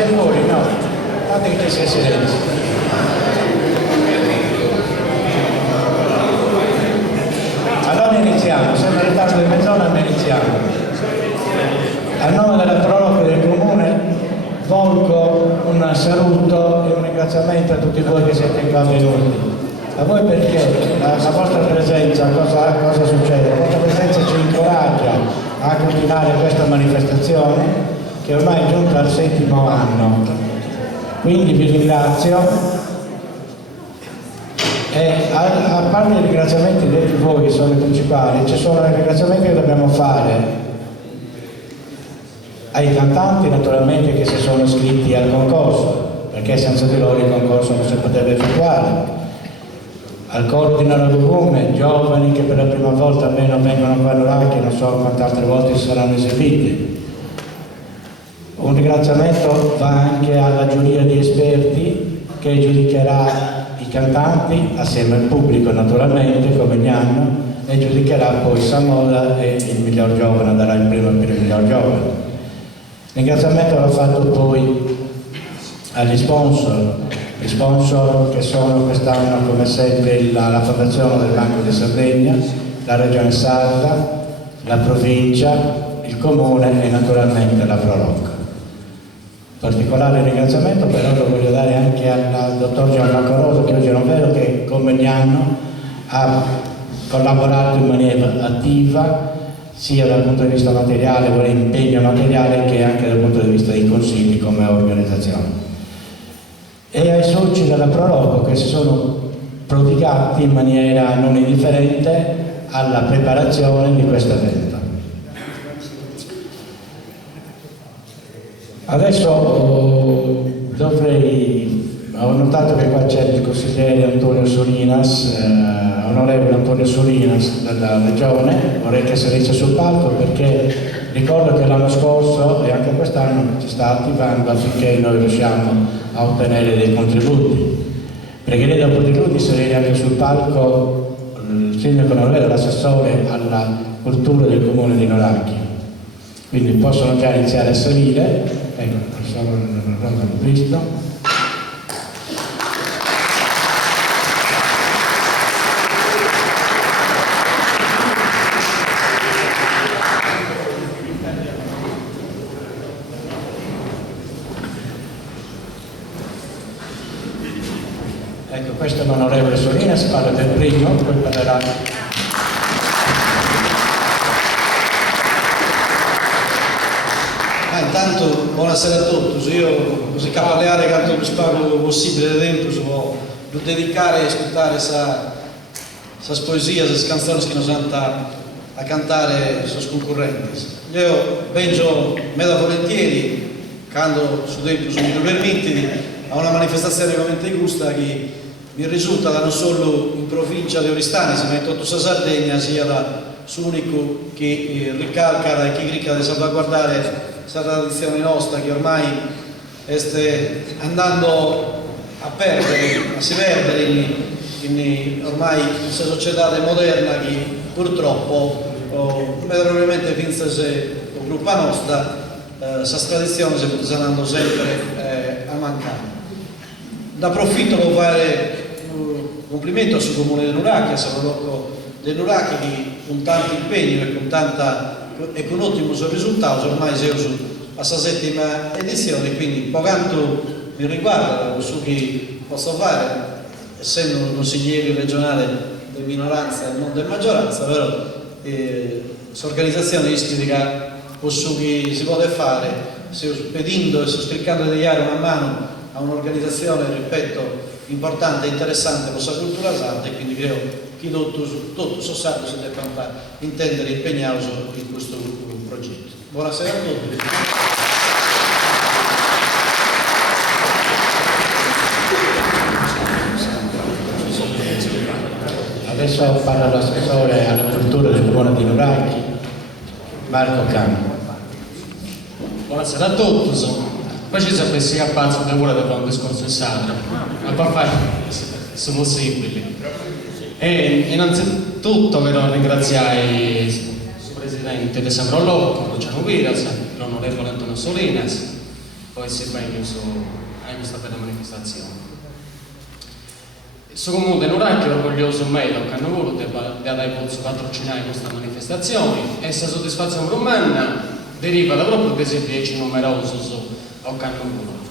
siete fuori, no? Fate che ci sia silenzio. Allora iniziamo, siamo in ritardo di mezz'ora, ma iniziamo. A nome della proroga del Comune volgo un saluto e un ringraziamento a tutti voi che siete qua venuti. A voi perché la vostra presenza, cosa succede? La vostra presenza ci incoraggia a continuare questa manifestazione che ormai è giunta al 7° anno. Quindi vi ringrazio e a parte i ringraziamenti di voi che sono i principali, ci sono i ringraziamenti che dobbiamo fare ai cantanti naturalmente che si sono iscritti al concorso, perché senza di loro il concorso non si poteva effettuare, al coro di Naragogume, giovani che per la prima volta almeno vengono qua a Nuraghi, non so quante altre volte si saranno esibiti. Un ringraziamento va anche alla giuria di esperti che giudicherà i cantanti assieme al pubblico naturalmente come ogni anno e giudicherà poi Samola e il miglior giovane, darà il premio per il miglior giovane. Ringraziamento va fatto poi agli sponsor, gli sponsor che sono quest'anno come sempre la Fondazione del Banco di Sardegna, la Regione Sarda, la provincia, il Comune e naturalmente la Proroc. Particolare ringraziamento però lo voglio dare anche al dottor Gianmarco Coroso che oggi non vedo, che come ogni anno ha collaborato in maniera attiva sia dal punto di vista materiale, con impegno materiale, che anche dal punto di vista dei consigli come organizzazione. E ai soci della Proroco che si sono prodigati in maniera non indifferente alla preparazione di questo evento. Adesso ho notato che qua c'è il consigliere Antonio Solinas, onorevole Antonio Solinas della Regione, vorrei che salisse sul palco perché ricordo che l'anno scorso e anche quest'anno ci sta attivando affinché noi riusciamo a ottenere dei contributi. Pregherei dopo di lui di salire anche sul palco il sindaco onorevole, l'assessore alla cultura del comune di Nuraghi. Quindi possono già iniziare a salire. Ecco, non l'ho visto. Ecco, questo è l'onorevole Solina, si parla del primo, poi parlerà. Intanto, buonasera a tutti, io così parlare quanto più sparo possibile tempo, devo dedicare a ascoltare queste poesie, queste canzoni che ci hanno a cantare i suoi concorrenti. Io vengo meda volentieri, quando su tempo sono permettiti, a una manifestazione come questa che mi risulta da non solo in provincia di Oristano, ma in tutta la Sardegna, sia da unico che ricalca e che cerca di salvaguardare questa tradizione nostra che ormai sta andando a si perdere ormai in questa società moderna che purtroppo probabilmente finché il gruppo nostra questa tradizione si sta andando sempre a mancare. Approfitto per fare un complimento al suo comune di Nuraghi, al Salvador di Nuraghi che con tanto impegno e con ottimo risultato ormai siamo alla 7ª edizione, quindi quanto mi riguarda questo che posso fare essendo un consigliere regionale di minoranza e non di maggioranza, però l'organizzazione iscritta questo che si può fare pedendo e cercando di dare una mano a un'organizzazione, ripeto, importante e interessante per la cultura sarda, e quindi credo che tutto il sardo si deve intendere impegnato in questo progetto. Buonasera a tutti. Adesso parla l'assessore alla cultura del comune di Nuraghi, Marco Cano. Buonasera a tutti. Poi ci siamo messi a pazzo da ora dopo un discorso di Sandra, ma per fare se possibile. E innanzitutto voglio ringraziare il presidente di Savrolocco, Luciano Viras, l'onorevole Antonio Solinas, poi si impegna a questa bella manifestazione. Il comune di Nuracchi è orgoglioso meglio che hanno voluto di aver potuto patrocinare questa manifestazione e questa soddisfazione romana deriva da proprio dei esempi numerosi che hanno voluto.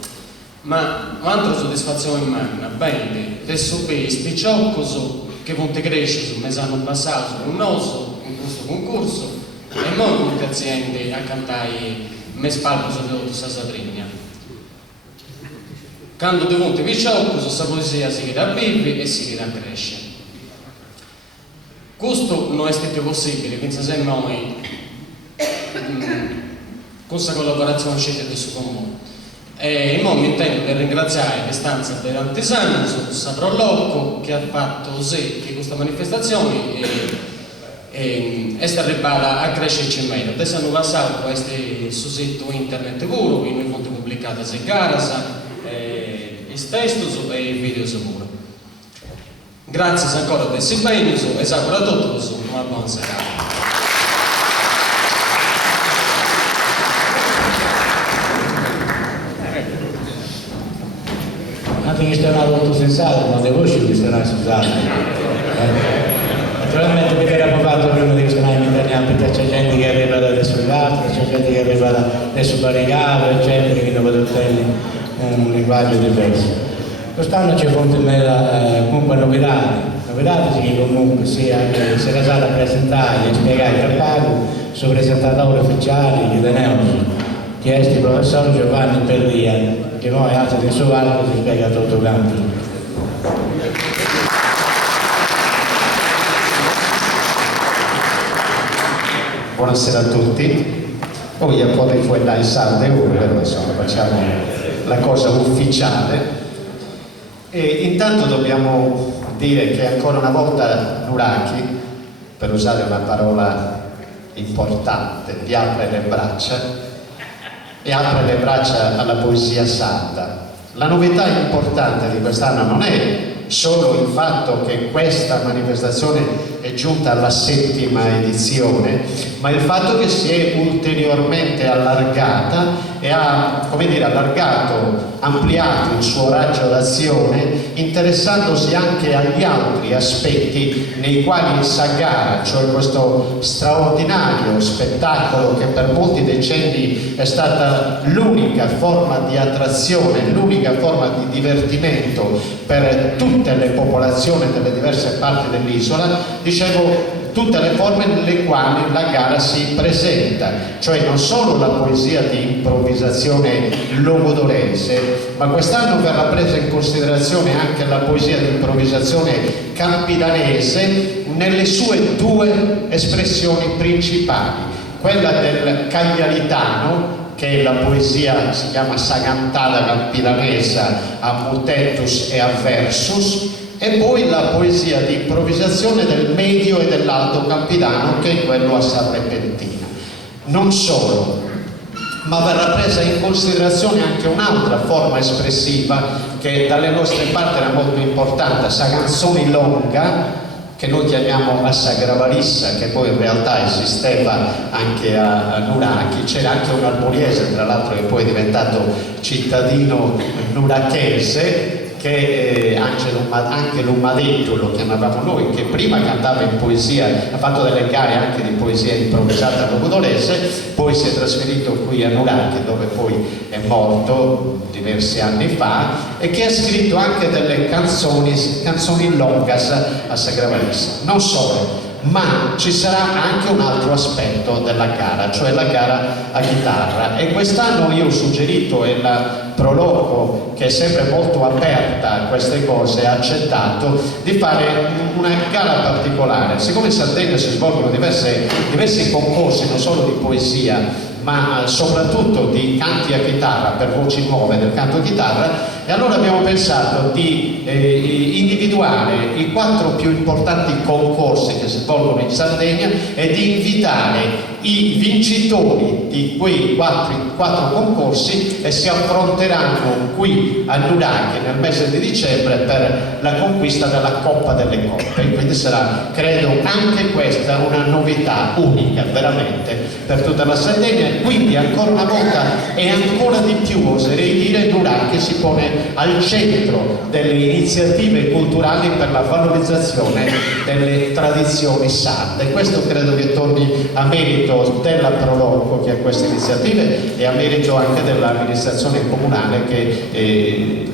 Ma un'altra soddisfazione umana, bene, adesso per spiccioccoso che ponte cresce il mese anno passato con noso in questo concorso e non molte aziende a cantare mes palco di questa Satrigna. Quando di ponte piccioccoso questa poesia si chiede a vivi e si chiede a crescere. Questo non è stato possibile, pensa se noi con questa collaborazione scelta del suo comune. E in modo intendo per ringraziare quest'anza per tanti anni, Sapro Locco, che ha fatto sì che questa manifestazione è stata arrivata a crescere meglio. Adesso hanno passato questo sul sito internet puro, in un fonte pubblicata se caras, il testo e il video pure. Grazie ancora del impegno e auguro a tutti una buona serata. Anche questo è un molto sensato, ma le voci che saranno scusate. Naturalmente perché abbiamo fatto prima di questo anno italiano, perché c'è gente che arriva da adesso l'altro, c'è gente che arriva da adesso Barricato, eccetera, quindi potete ottenere un linguaggio diverso. Quest'anno c'è comunque novità che comunque si è stata presentata e spiegata al pago sul presentatore ufficiale di Deneosi, che è il professor Giovanni Perria, che noi altri del suo varco si spiega tutto quanto. Buonasera a tutti. Poi un po' di fuori dai salde ora, però insomma facciamo la cosa ufficiale. E intanto dobbiamo dire che ancora una volta Nuracchi, per usare una parola importante, vi apre le braccia e apre le braccia alla poesia sarda. La novità importante di quest'anno non è solo il fatto che questa manifestazione è giunta alla 7ª edizione, ma il fatto che si è ulteriormente allargata e ha, come dire, ampliato il suo raggio d'azione, interessandosi anche agli altri aspetti nei quali il Sagara, cioè questo straordinario spettacolo che per molti decenni è stata l'unica forma di attrazione, l'unica forma di divertimento per tutte le popolazioni delle diverse parti dell'isola, dicevo, tutte le forme nelle quali la gara si presenta, cioè non solo la poesia di improvvisazione logudorese, ma quest'anno verrà presa in considerazione anche la poesia di improvvisazione campidanese nelle sue due espressioni principali, quella del cagliaritano, che è la poesia, si chiama Sagantada campidanesa a mutetus e a versus, e poi la poesia di improvvisazione del medio e dell'alto campidano, che è quello a Sarrepentina. Non solo, ma verrà presa in considerazione anche un'altra forma espressiva che dalle nostre parti era molto importante, sa canzoni longa, che noi chiamiamo Assagravarissa, che poi in realtà esisteva anche a Nuracchi. C'era anche un almoriese, tra l'altro, che poi è diventato cittadino nurachese, che anche Lumadetto lo chiamavamo noi, che prima cantava in poesia, ha fatto delle gare anche di poesia improvvisata logudorese, poi si è trasferito qui a Nuracchi, dove poi è morto diversi anni fa, e che ha scritto anche delle canzoni longas a Sagravarissa. Non solo, ma ci sarà anche un altro aspetto della gara, cioè la gara a chitarra, e quest'anno io ho suggerito, e la Proloco, che è sempre molto aperta a queste cose, ha accettato di fare una gara particolare. Siccome in Sardegna si svolgono diversi concorsi, non solo di poesia, ma soprattutto di canti a chitarra per voci nuove del canto a chitarra, e allora abbiamo pensato di individuare i 4 più importanti concorsi che si svolgono in Sardegna e di invitare i vincitori di quei quattro concorsi e si affronteranno qui a Nuraghe nel mese di dicembre per la conquista della Coppa delle Coppe. Quindi sarà, credo, anche questa una novità unica veramente per tutta la Sardegna. Quindi ancora una volta e ancora di più oserei dire, Nuraghe si pone al centro delle iniziative culturali per la valorizzazione delle tradizioni sarde. Questo credo che torni a merito della Proloco che ha queste iniziative e a merito anche dell'amministrazione comunale che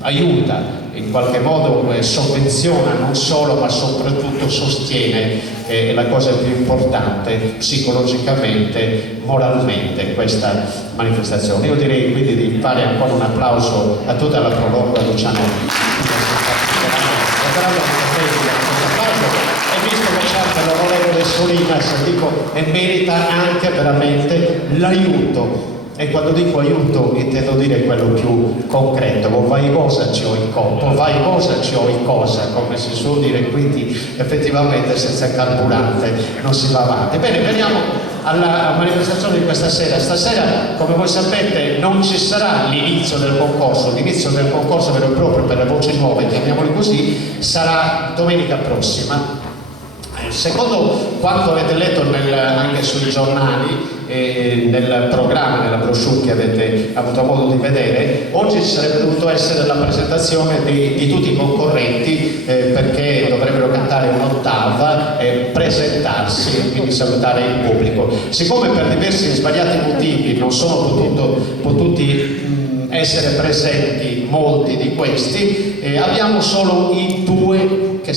aiuta in qualche modo, sovvenziona non solo ma soprattutto sostiene la cosa più importante psicologicamente, moralmente questa manifestazione. Io direi quindi di fare ancora un applauso a tutta la Proloco, a Luciano e visto che c'è l'onorevole Solinas, dico, e merita anche veramente l'aiuto. E quando dico aiuto intendo dire quello più concreto, vai cosa ci ho in corpo, vai cosa ci ho in cosa, come si suol dire, quindi effettivamente senza carburante non si va avanti. Bene, veniamo alla manifestazione di questa sera. Stasera, come voi sapete, non ci sarà l'inizio del concorso vero e proprio per le voci nuove, chiamiamoli così, sarà domenica prossima. Secondo quanto avete letto anche sui giornali, nel programma, nella brochure che avete avuto modo di vedere, oggi ci sarebbe dovuto essere la presentazione di tutti i concorrenti perché dovrebbero cantare un'ottava e presentarsi, quindi salutare il pubblico. Siccome per diversi svariati motivi non sono potuti essere presenti molti di questi, abbiamo solo i due che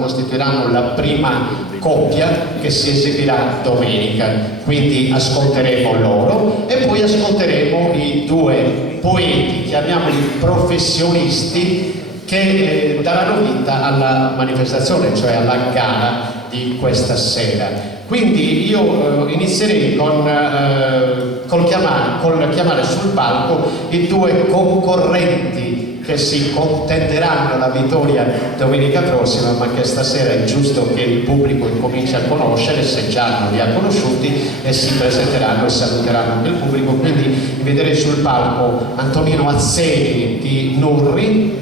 costituiranno la prima coppia che si esibirà domenica, quindi ascolteremo loro e poi ascolteremo i due poeti, chiamiamoli professionisti, che daranno vita alla manifestazione, cioè alla gara di questa sera. Quindi io inizierei col chiamare sul palco i due concorrenti che si contenderanno la vittoria domenica prossima, ma che stasera è giusto che il pubblico incominci a conoscere, se già non li ha conosciuti, e si presenteranno e saluteranno anche il pubblico. Quindi vedrei sul palco Antonino Azzeri di Nurri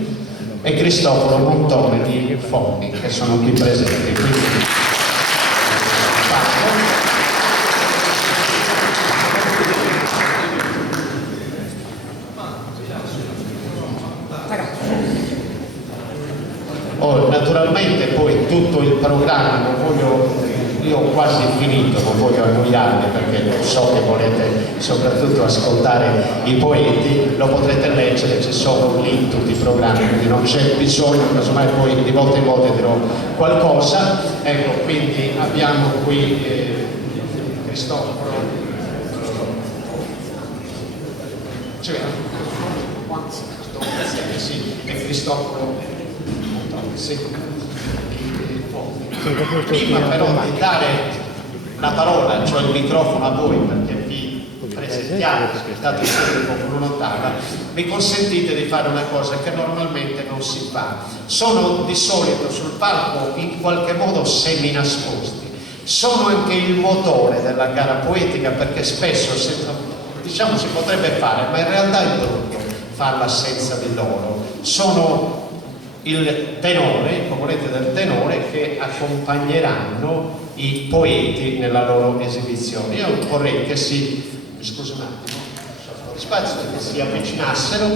e Cristoforo Montone di Forni, che sono qui presenti. Quindi, naturalmente poi tutto il programma, io ho quasi finito, non voglio annoiarvi perché so che volete soprattutto ascoltare i poeti, lo potrete leggere, ci sono lì tutti i programmi, quindi non c'è bisogno, casomai poi di volta in volta dirò qualcosa. Ecco, quindi abbiamo qui Cristoforo, e Cristoforo. Prima però di dare la parola, cioè il microfono a voi perché vi presentiamo, aspettate il pubblico con un'ottava, mi consentite di fare una cosa che normalmente non si fa. Sono di solito sul palco in qualche modo semi nascosti, sono anche il motore della gara poetica perché spesso diciamo si potrebbe fare, ma in realtà è brutto farla senza di loro. Sono il tenore, il componente del tenore, che accompagneranno i poeti nella loro esibizione. Io vorrei che scusi un attimo, spazio, che si avvicinassero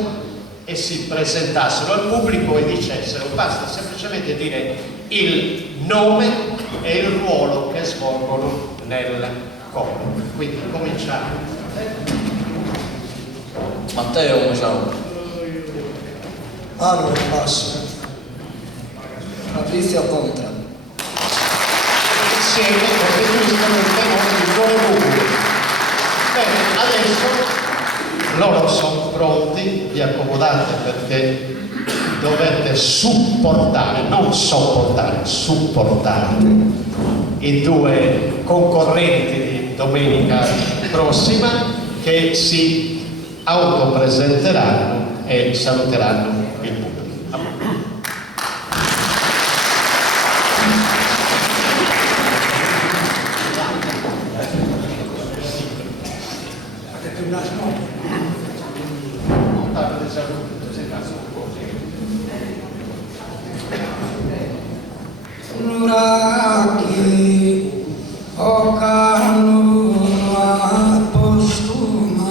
e si presentassero al pubblico e dicessero, basta semplicemente dire il nome e il ruolo che svolgono nel coro. Quindi cominciamo. Matteo, ciao. Arno il basso. Fabrizio Contra. Insieme costituiscono il tenore di due gruppi. Bene, adesso loro sono pronti, vi accomodate perché dovete supportare, non sopportare, supportare i due concorrenti di domenica prossima che si autopresenteranno e saluteranno il pubblico. Nuraki okanua postumani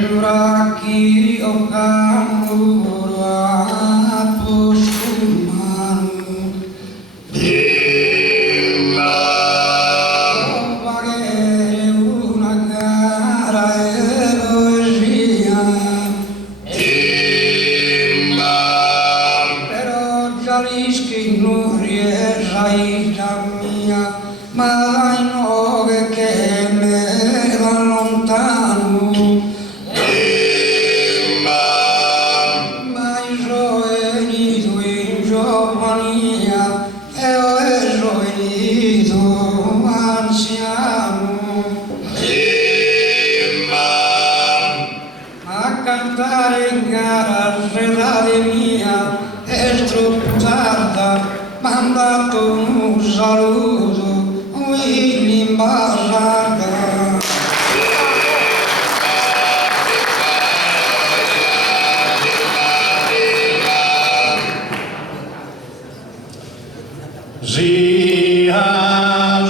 Nuraki okanua postumani mandato un saluto, Willy Barraga. Zia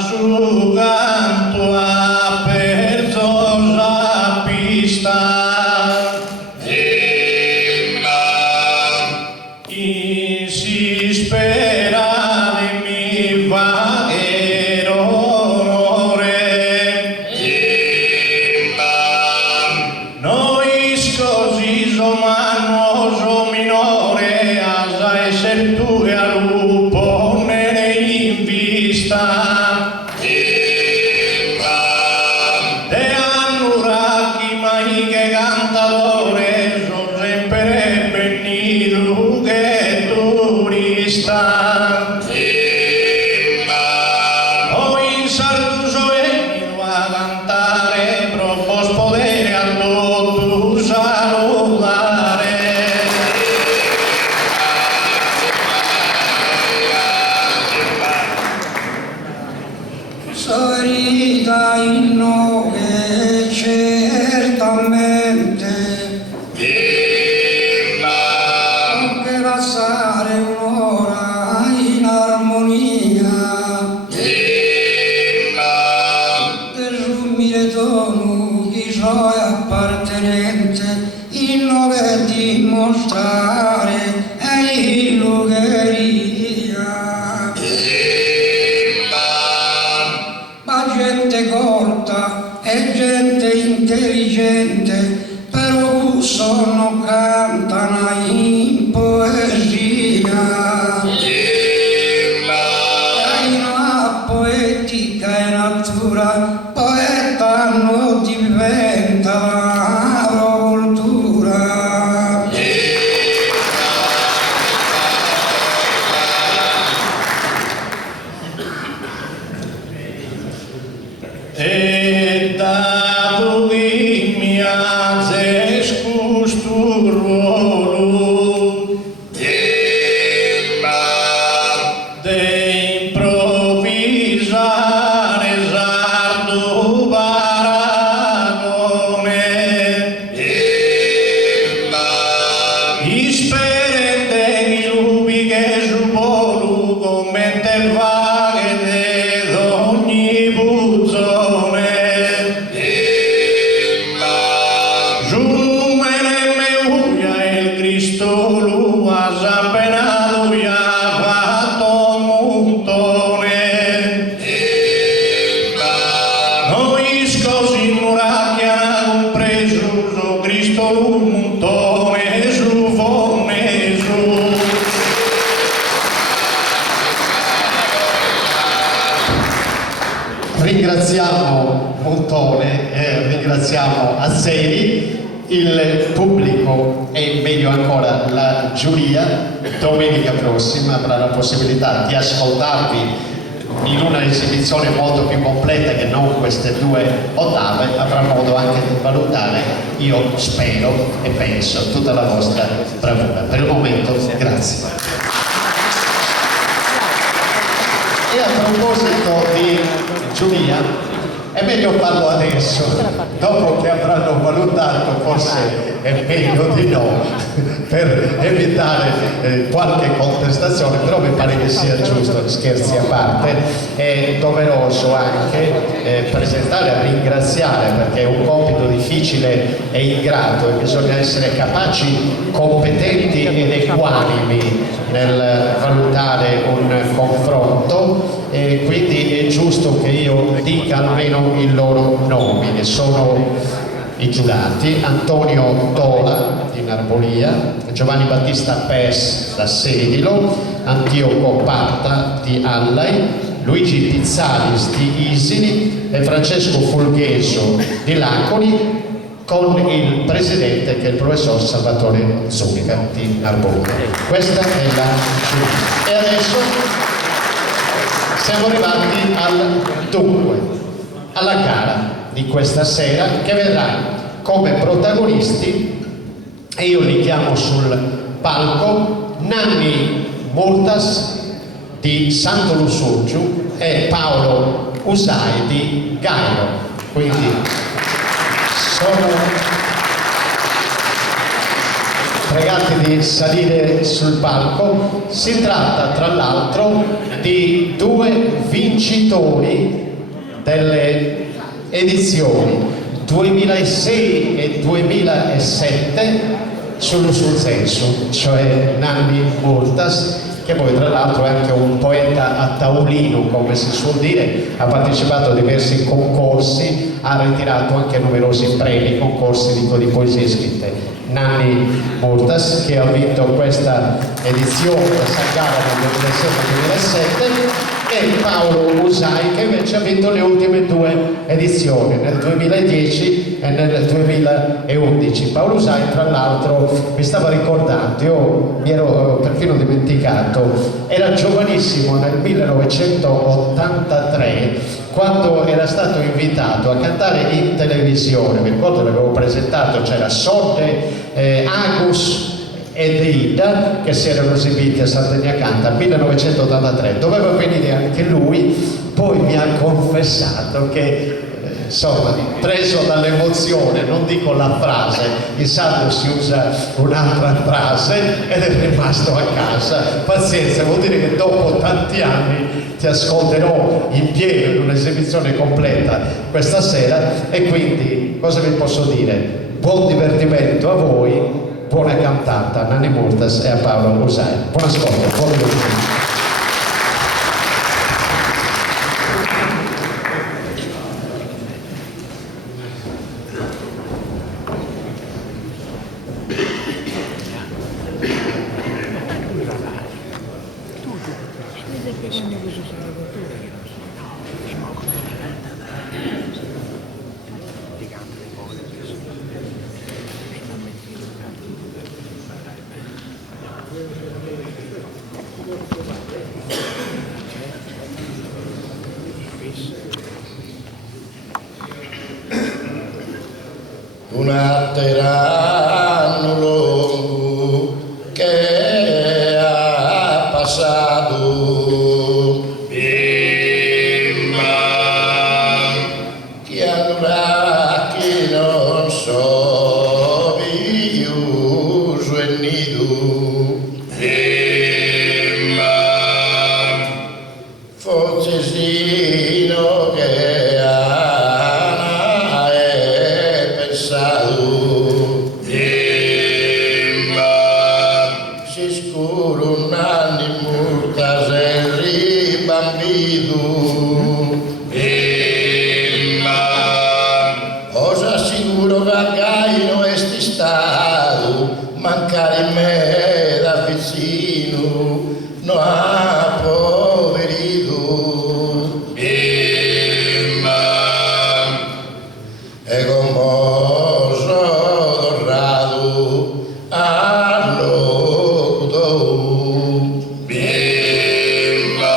su canto aperto la pista. Ringraziamo Montone, ringraziamo Azzeri, il pubblico e meglio ancora la giuria. Domenica prossima avrà la possibilità di ascoltarvi in una esibizione molto più completa che non queste 2 ottave, avrà modo anche di valutare, io spero e penso, tutta la vostra bravura. Per il momento, grazie. E a proposito di giuria, è meglio farlo adesso, dopo che avranno valutato forse è meglio di no, per evitare qualche contestazione, però mi pare che sia giusto, scherzi a parte, è doveroso anche presentare e ringraziare, perché è un compito difficile e ingrato e bisogna essere capaci, competenti ed equanimi nel valutare un confronto, e quindi è giusto che io dica almeno i loro nomi, che sono i giurati: Antonio Tola di Narbolia, Giovanni Battista Pes da Sedilo, Antioco Patta di Allai, Luigi Pizzalis di Isini e Francesco Fulgheso di Laconi, con il presidente che è il professor Salvatore Zucca di Narbolia. Questa è la giuria. E adesso siamo arrivati al dunque, alla gara di questa sera, che vedrà come protagonisti, e io li chiamo sul palco, Nanni Murtas di Santo Lussurgiu e Paolo Usai di Gairo. Quindi sono pregati di salire sul palco. Si tratta tra l'altro di 2 vincitori delle edizioni 2006 e 2007 sul senso, cioè Nanni Murtas, che poi tra l'altro è anche un poeta a tavolino, come si suol dire, ha partecipato a diversi concorsi, ha ritirato anche numerosi premi, concorsi di poesie scritte. Nanni Murtas, che ha vinto questa edizione della Sangara del 2007, e Paolo Usai, che invece ha vinto le ultime 2 edizioni, nel 2010 e nel 2011. Paolo Usai, tra l'altro, mi stava ricordando, io mi ero perfino dimenticato, era giovanissimo nel 1983, quando era stato invitato a cantare in televisione. Mi ricordo che l'avevo presentato, c'era Sorte, Agus ed Ida, che si erano esibiti a Sardegna Canta nel 1983. Doveva venire anche lui, poi mi ha confessato che insomma, preso dall'emozione, non dico la frase, in sardo si usa un'altra frase, ed è rimasto a casa. Pazienza, vuol dire che dopo tanti anni ti ascolterò in pieno in un'esibizione completa questa sera, e quindi cosa vi posso dire? Buon divertimento a voi, buona cantata a Nanni Murtas e a Paolo Usai. Buon ascolto, buon divertimento. Un atteranno lungo che ha passato, bimba, che allora che non so io su e nido, bimba, forse sino che mancare me da vicino, no ha poverito, bimba, e con moso dorado allocuto, bimba,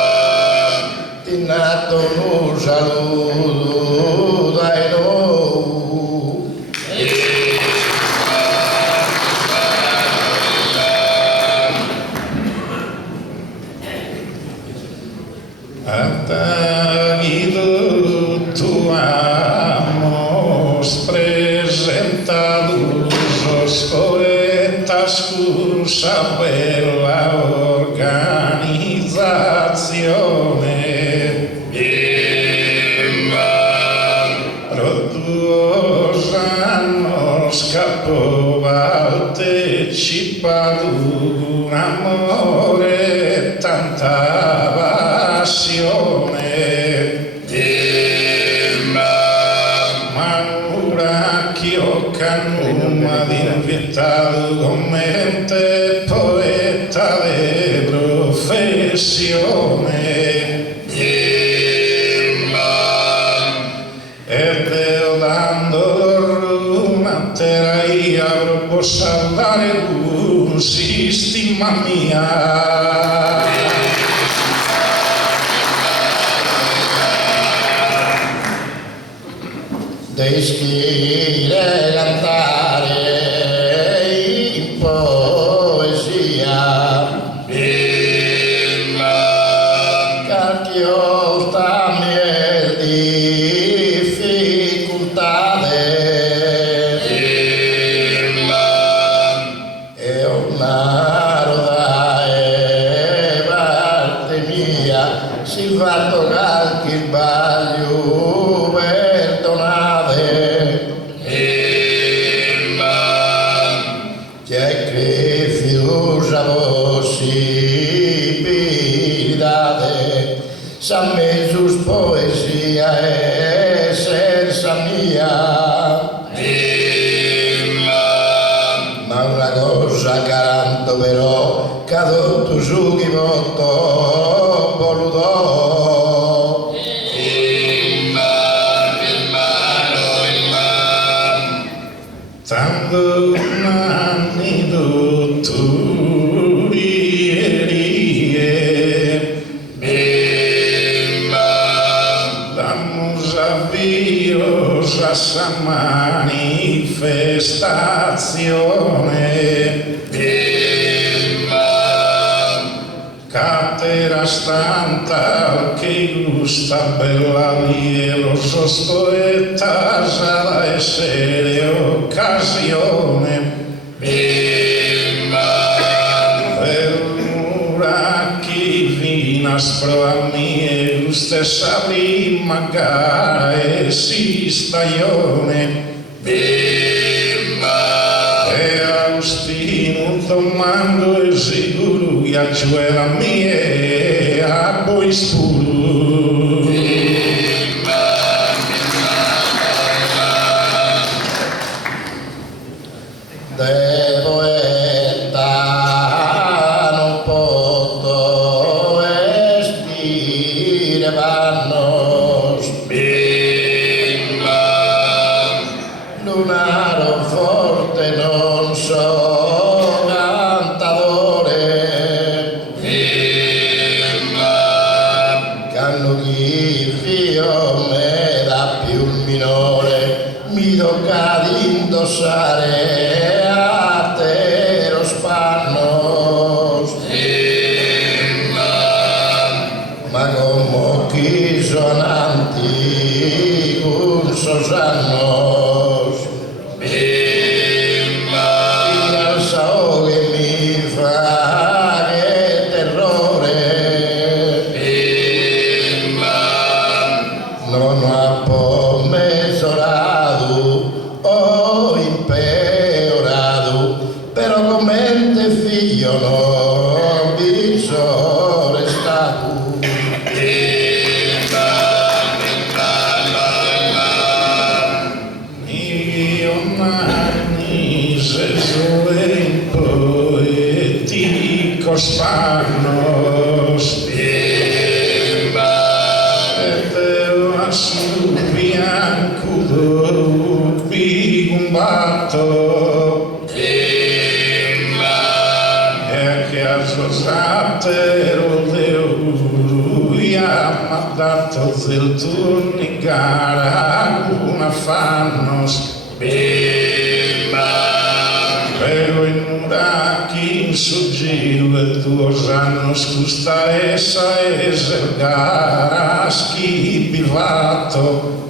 ti volta scorsa bella organizzazione, Rodosa scappò anticipato un amore, tanta passione. Ma ora che ho canuma diventato commente poeta di professione. Avrò salvare un sistema mia. Deschire cantare in poesia, qualche volta mi è difficoltà. Si fatto qualche sbaglio, perdonate, c'è che fiducia possibilitate, s'ha messo su poesia e senza mia, ma una cosa canto però, cadotto su chi porto voluto. Tanto anni dottorie, la musa viosa sa manifestazione, cattera stanta che gusta bella via, lo sostoetta sarà essere occasione. Per chi vina sprova mie, stessa prima gara e si stagione. E Agostino domando e sicuro che a la mia a poi spuro. De poeta non posso vestire pannos, lunaro forte non so cantatore, canno chi fio me dà più il minore, mi tocca di indossare ma come occhi sonanti un sosannos, il sao che mi fa che terrore, non ha po' mesorato o impeorato, però come figlio non vi sono restato. Spannos, e la su bianco dobi combatto, e che a sosatero lui ha dato del turno in gara una fannos, però in Uraki in suggiro e tuo sanno scusta essa e gara schipivato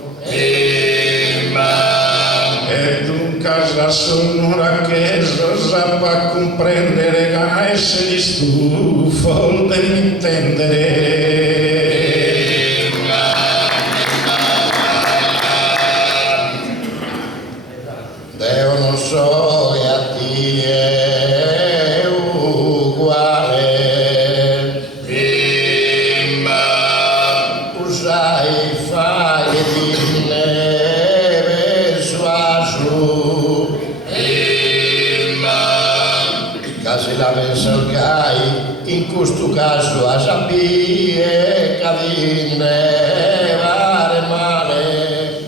ed un casa cosa sonora che sa pa comprendere che essere stufo di intendere. Deo non so e a ti è uguale. Usai fai di neve suasu. Casi la vensalgai in questo caso a sapere cadine vare male.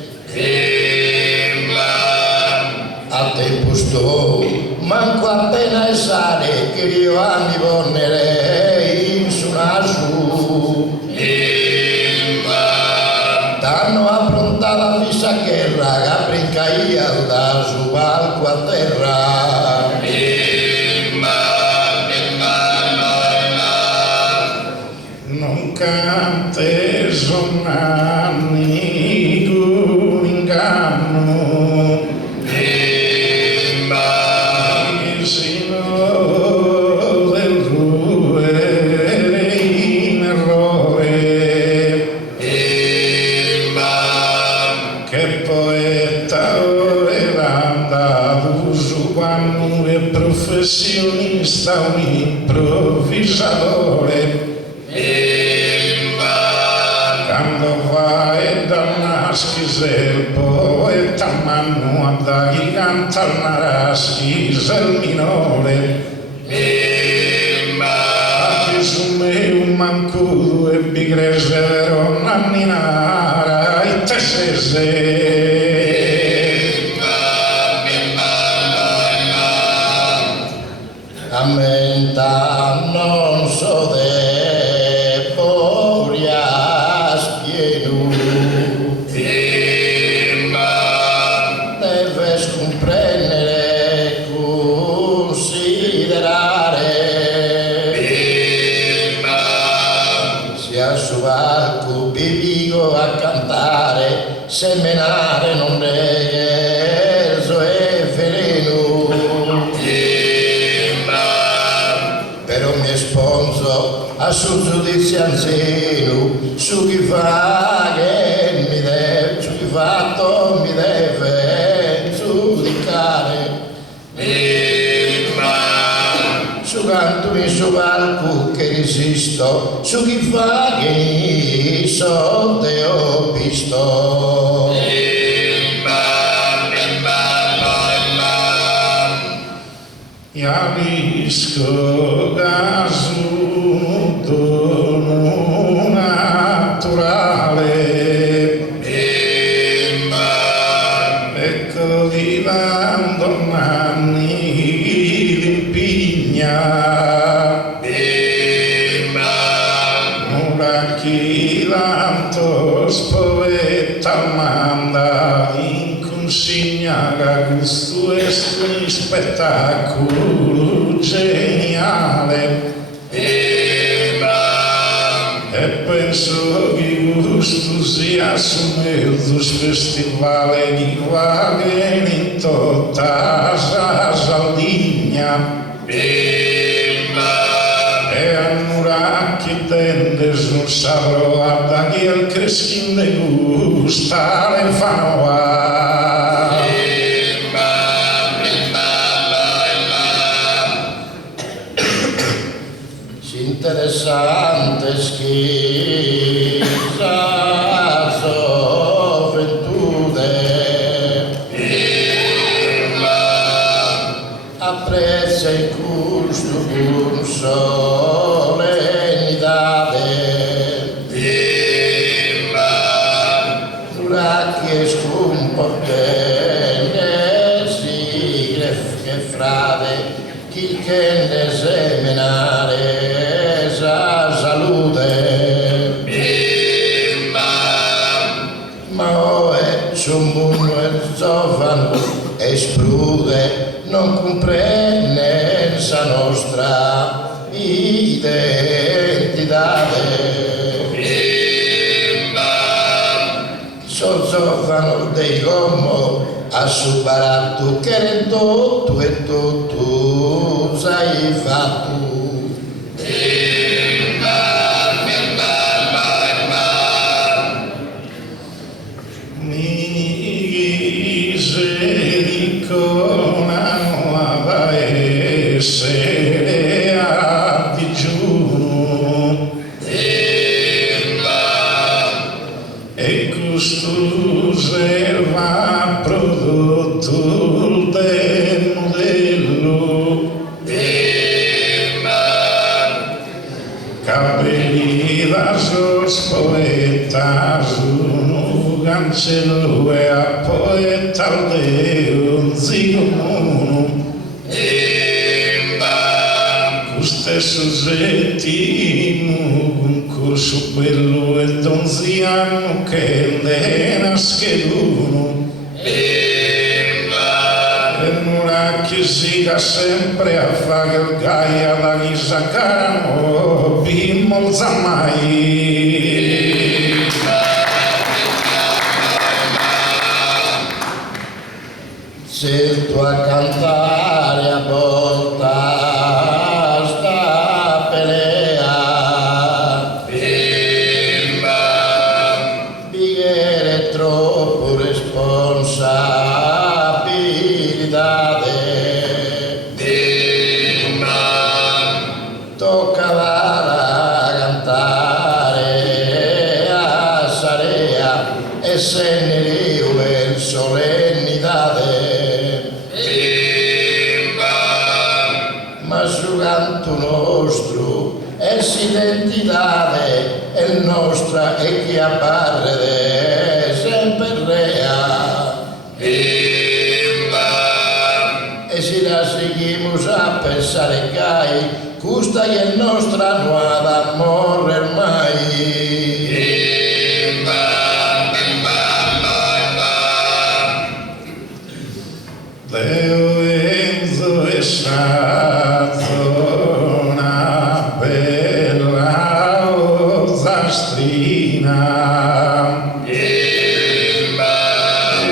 Al tempo sto manco appena e sale che io a mi vornerei in su nasu. T'hanno approntata la fissa guerra che brincaia da su palco a terra. Non cante sonanni con inganno. Il sino del ruere in errore. Che poeta era andato su quando è professionista, un improvvisatore. Quando vai da Naschi il poeta Manu da chi canta il Naraschi il minore. Gesù me un mancudo e bigrese vero nanninara e tesese. Ammenta non so de porias pienu. Deves comprendere, considerare. Sia su arco bibigo a cantare, semenare non reso e veleno. Però mi sponso a suo giudizio anziano su chi fa che mi deve, su chi fatto mi deve giudicare. Su canto in su palco che resisto, su chi fa che so te ho visto. Ialisco caso dono naturale. Ecco divando nanni l'impigna. Ora chi tanto spovetta manda in consegna che questo è un spettacolo geniale. E penso che questo sia su mezzo festivale di quale in tutta la Sardegna. E allora chi tende sul saprò da chi al creschin de gusta le fanno. Interessante schizza soventute apprezza il gusto con solennità duracchi e scomportene si che frate chi che ne seminare salute. Ma è sommuno e zofano esprude non comprende sa nostra identità. Sozzofano dei gommo a superare che era tutto e tutto sei fatto. Misericona nuova essere a digiuno e questo serva prodotto del modello capelli da sos poetas uno cancello e a poeta al deo zigono questo soggettino concorso quello e donziano che ne nascheduno e non ha che siga sempre a fare il gaia da chi saccarano bimolza mai. Sento a cantare a volta sta pelea bighere troppo responsabilità toccava cantare a Sarea e se ne riue il solennità ma su canto nostro è identità è nostra e chi appare sempre rea e si la seguimos a pensare che questa è nostra nuova amore mai. Deo Enzo è stato una bella osastrina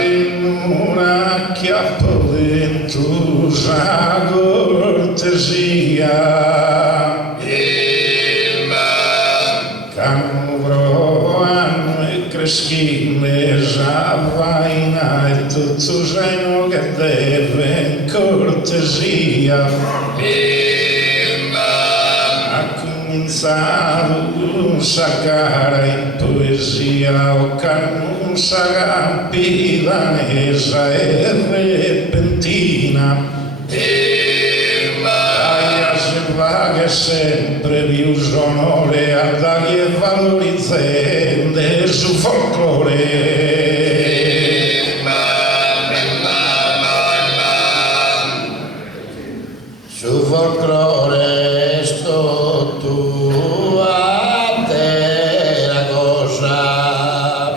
in un acchiappo ventusa cortesia Camubroano e creschine vaina e tutto segno che deve in cortesia ha cominciato un saccare in poesia o cannusa campidanesa e repentina che sempre più sonore a dare e valorizzare su folklore. Su folklore sto tu a te la cosa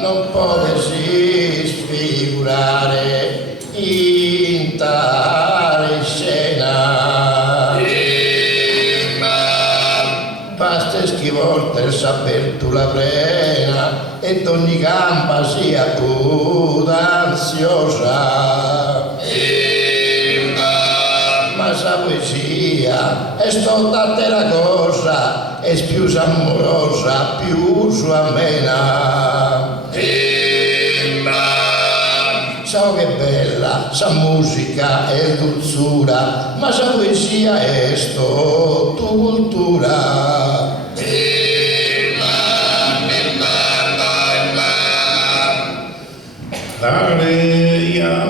non potessi sfigurare in tale scena basta schivolta il saper tu la plena e d'ogni gamba sia tu ansiosa ma sa poesia è stata te la cosa è più amorosa più sua amena ciao che bella sa musica e dulzura ma sa poesia è sto tu cultura Dare a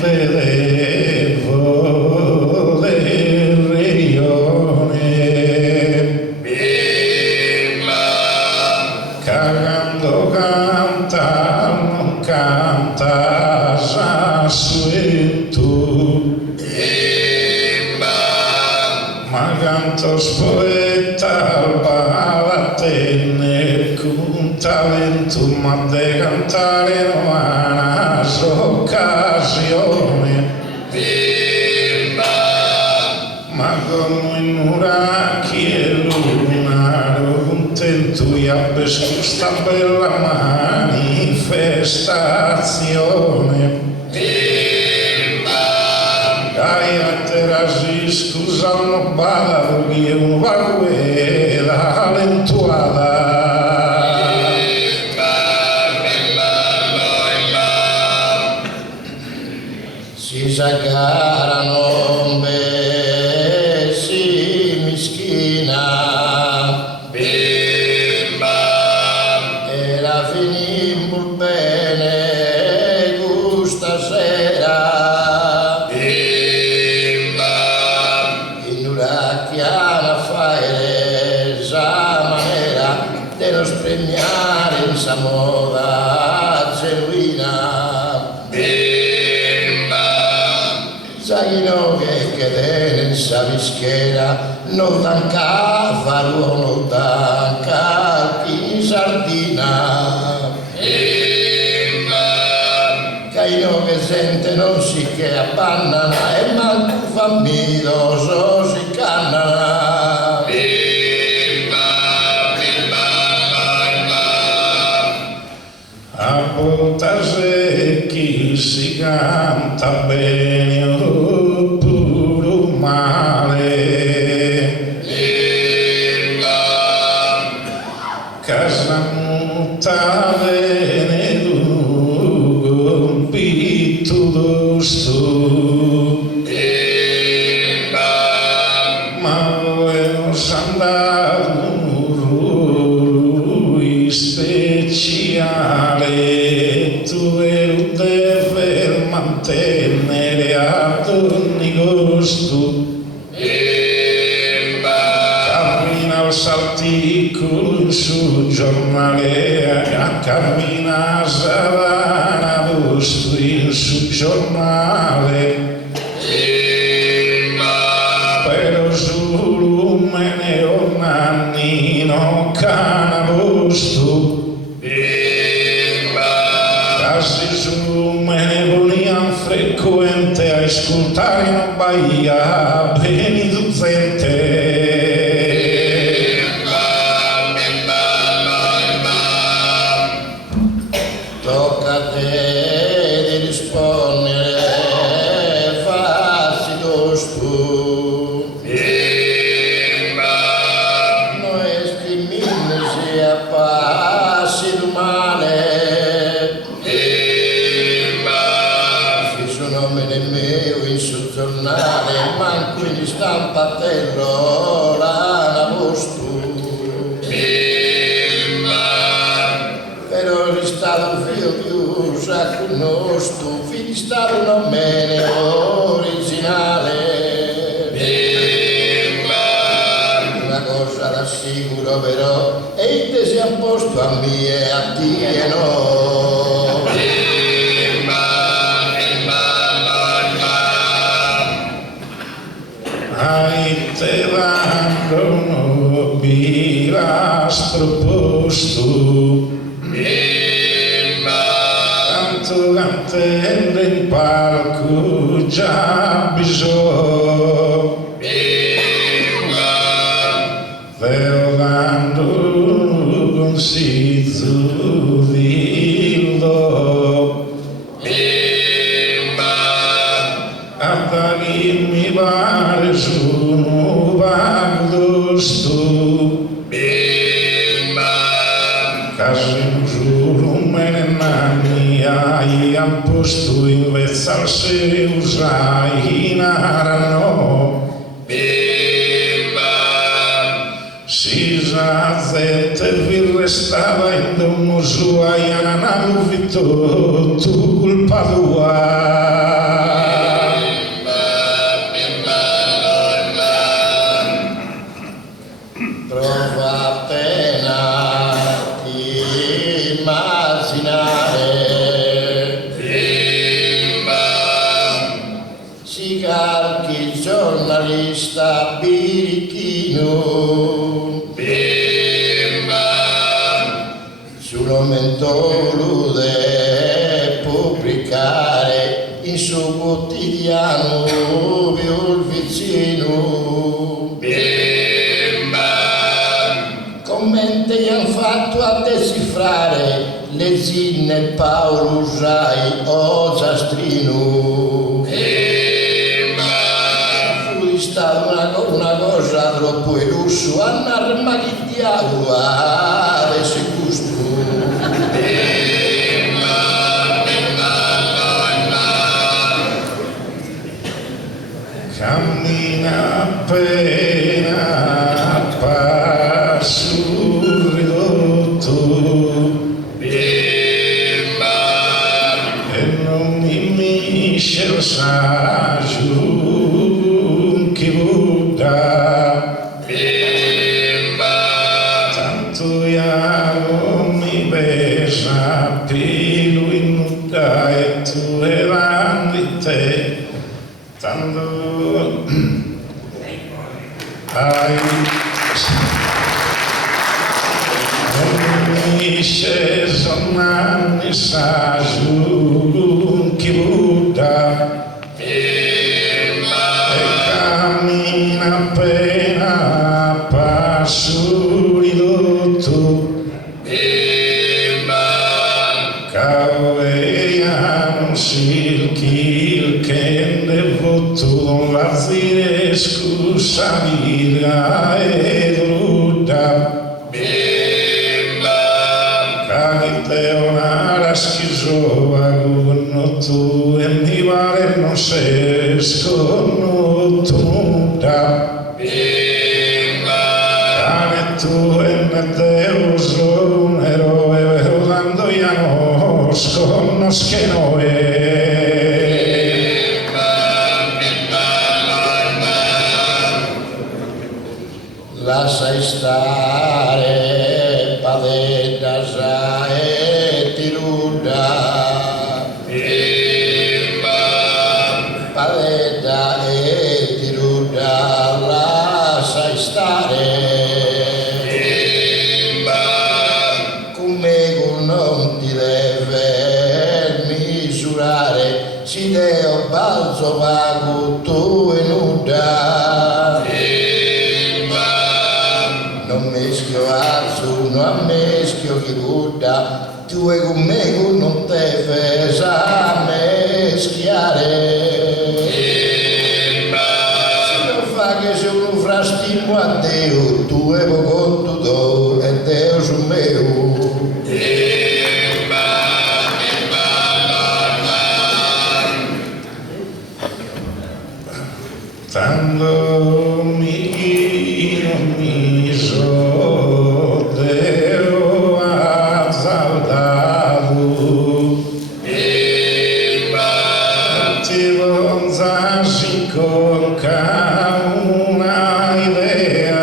vedevo del rione cagando canta non canta sa suetu ma canto spoeta al balatene con talento ma de cantare non ha occasione ma come in uracchi e lunaro contento e abbesco sta bella manifestazione stazione. Gaia terasi scusano bada perché un vaguela lentuada. Si sacarono besi mischina. Era finito bene questa sera. In una chiara fare sa maniera dello spregnare in sa moda genuina. Sai no che in sa vischera non tancava l'uomo tanca in sardina. Caino che sente non si che abbandona e manco fammiloso si cannana. A portase chi si canta bene oppure male. Casa muta bene tu pitto stu. Ma voglio andare lui speciale, tu deve mantenere ad ogni costo. Cammina al salticolo sul giornale, cammina a Savana sul giornale. Però solo me ne ho nannino canaposto. Quasi su me ne vogliamo frequente a ascoltare in Bahia benedicente. Tocca a te di rispondere, farsi tosto. Noi stimmine si appassi male. Ci sono me nemmeno in sul giornale, manco in stampatello l'ana posto. Però è stato figlio più sa conosco, figli stato non bene originale. Una cosa l'assicuro però, e te si ha posto a me e a te no. Ai te vanno birastro posto. Tanto cantando in palco già bisogno. Veo dando consiglio di lo. A chi mi pare sono vago sto. Casi giuro me ne nanni ai han posto in vezza al se usai in arano. Si zette vi restava in domo sua e hanno vitto tu colpa tua. Prova appena di immaginare. Si calchi il giornalista birichino. Sul mentolo de pubblicare in suo quotidiano più il vicino. Commenti gli hanno fatto a decifrare Nezinne Paolo Usai o Zastrino. Fui stata una cosa troppo elusso, annarma che diavolo avesse gusto. Cammina appena passo ridotto e non mi misce lo saggio che Buddha tanto io mi besa più in nuda e tu erandi te tanto ai non mi sceso nanni saggio che Buddha e cammina appena passo ridotto Caveiano silkil che devoto la zinescu salira e druda Cagiteona schizova gubno tu e mi vare non se sconotuda Cane tu e ne deus un eroe rodando ianos con che noi Lascia stare padetta sa e tiruda padetta e tiruda lascia stare come non ti deve misurare si deo balzo vago tu e nuda non meschio alzo non a meschio chi Buddha tu e con me non te fesa meschiare se non fa che se uno frastimo a Dio tu e con tutto e Dio su meu Tanto mi non mi so Deo azzardato ti vonzasi con una idea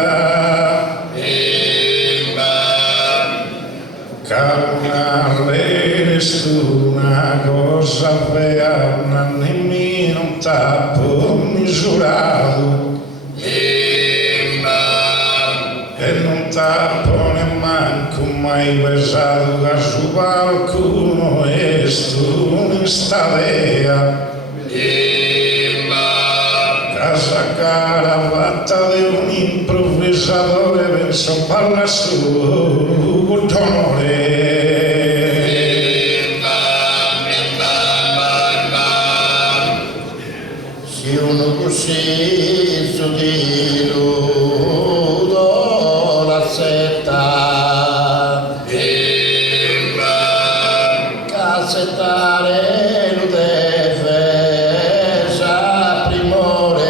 calmare tu una cosa vera nemmeno un tappo misurato e non tappo neanche mai pesato che su qualcuno e stu in stadea casa cara fatta di un improvvisatore penso parla su d'onore si uno così nudo la setta cassettare lo deve sa primore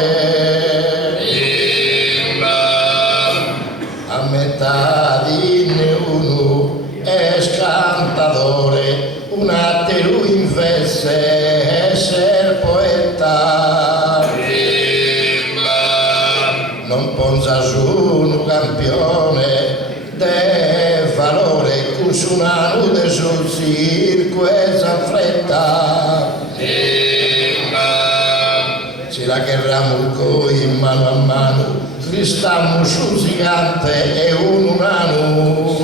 a metà di uno è scantatore un attero in veste essere poeta non pensa su un campione de valore con su una nude sul circo e s'affretta si la cherramo in mano a mano Cristiamo sul gigante e un umano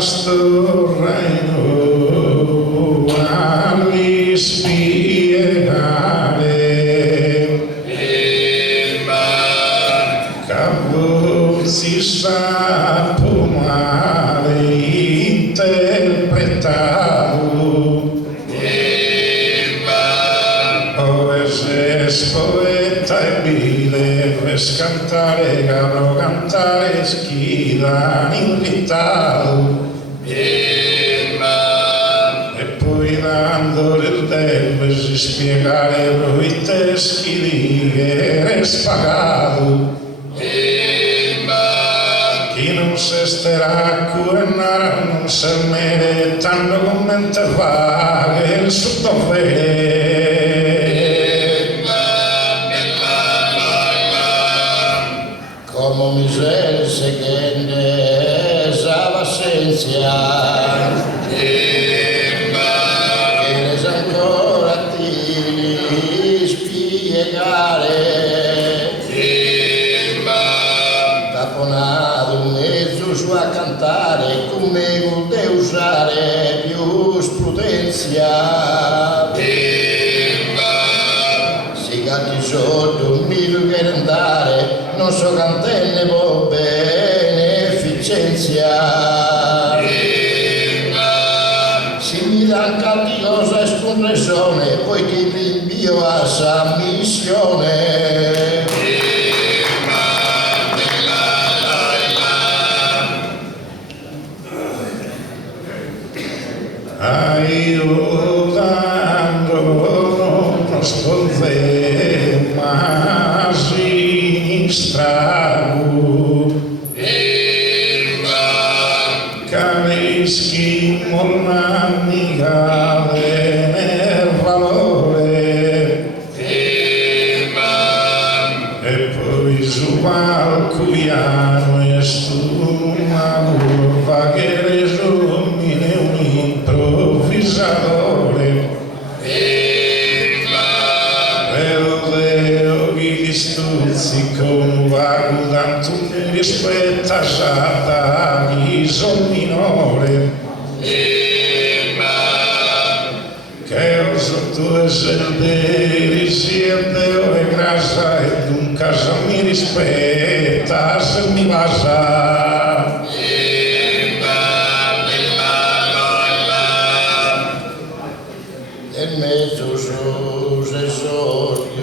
sto reino a spiegare cantare, capo cantare, schida, invitato. E poi dando il tempo si spiegare i teschi di che era spagato. Chi non si starà a non si mere tanto come te fa che il sottovere. Come miseria secondo sa pazienza, che ne sa ancora ti spiegare, taponato un mezzo su a cantare, come vuole usare più sprudenzia, si catti sotto un mito che andare, non so cantenne può beneficenza. Si mi dà canti cosa escompressione, poi ti rinvio a sa missione. Aiutando non sconfè ma sinistrago carischi molnamica nel valore e poi su palcuiano e su una curva che resumine un improvvisatore. Stuzzico un vago tanto mi rispetta già di sol minore che ho sotto e serderi siete ore grassa e d'un casa mi rispetta se mi basa nel mezzo su se soglio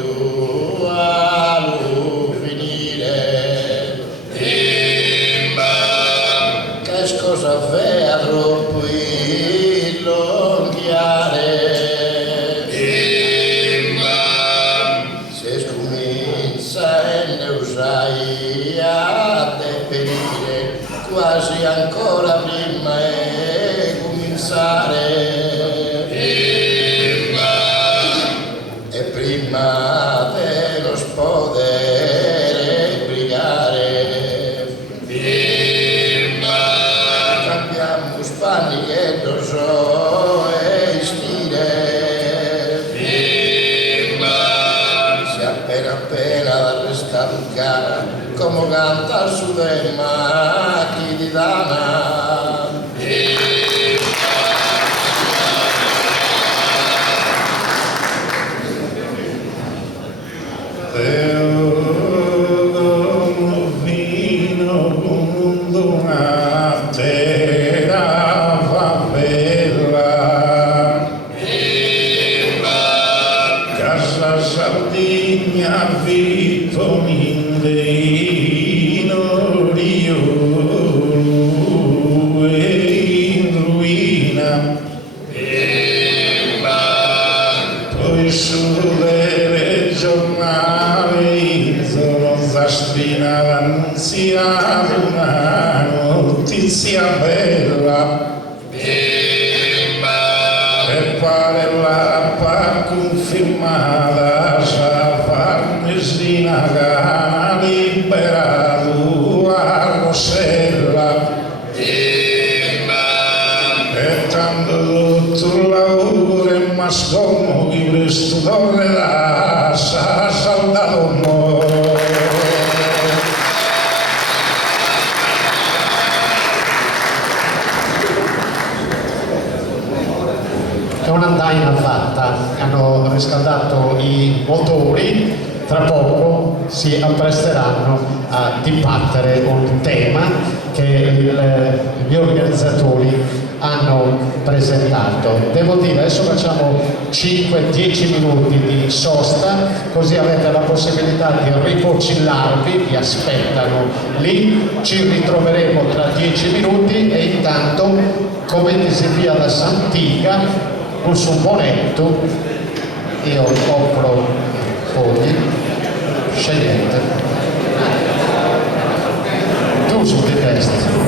cosa fa troppo illonchiare se scomincia e ne usai a deperire quasi ancora prima e cominciare e prima dello spodere brigare panichetto so e stile si appena da restare in cara come canta su dei macchi di dana una notizia bella per quale la confermata sa farnesina gana liberato a Rossella e tanto tutto il lavoro e ma scomo di questo torre da sa saldato mo è un'andaina fatta, hanno riscaldato i motori, tra poco si appresteranno a dibattere un tema gli organizzatori hanno presentato. Devo dire, adesso facciamo 5-10 minuti di sosta, così avete la possibilità di ripocillarvi, vi aspettano lì, ci ritroveremo tra 10 minuti e intanto cometesi via da Santiga su un bonetto, io offro fogli, scegliete, tu su di testa.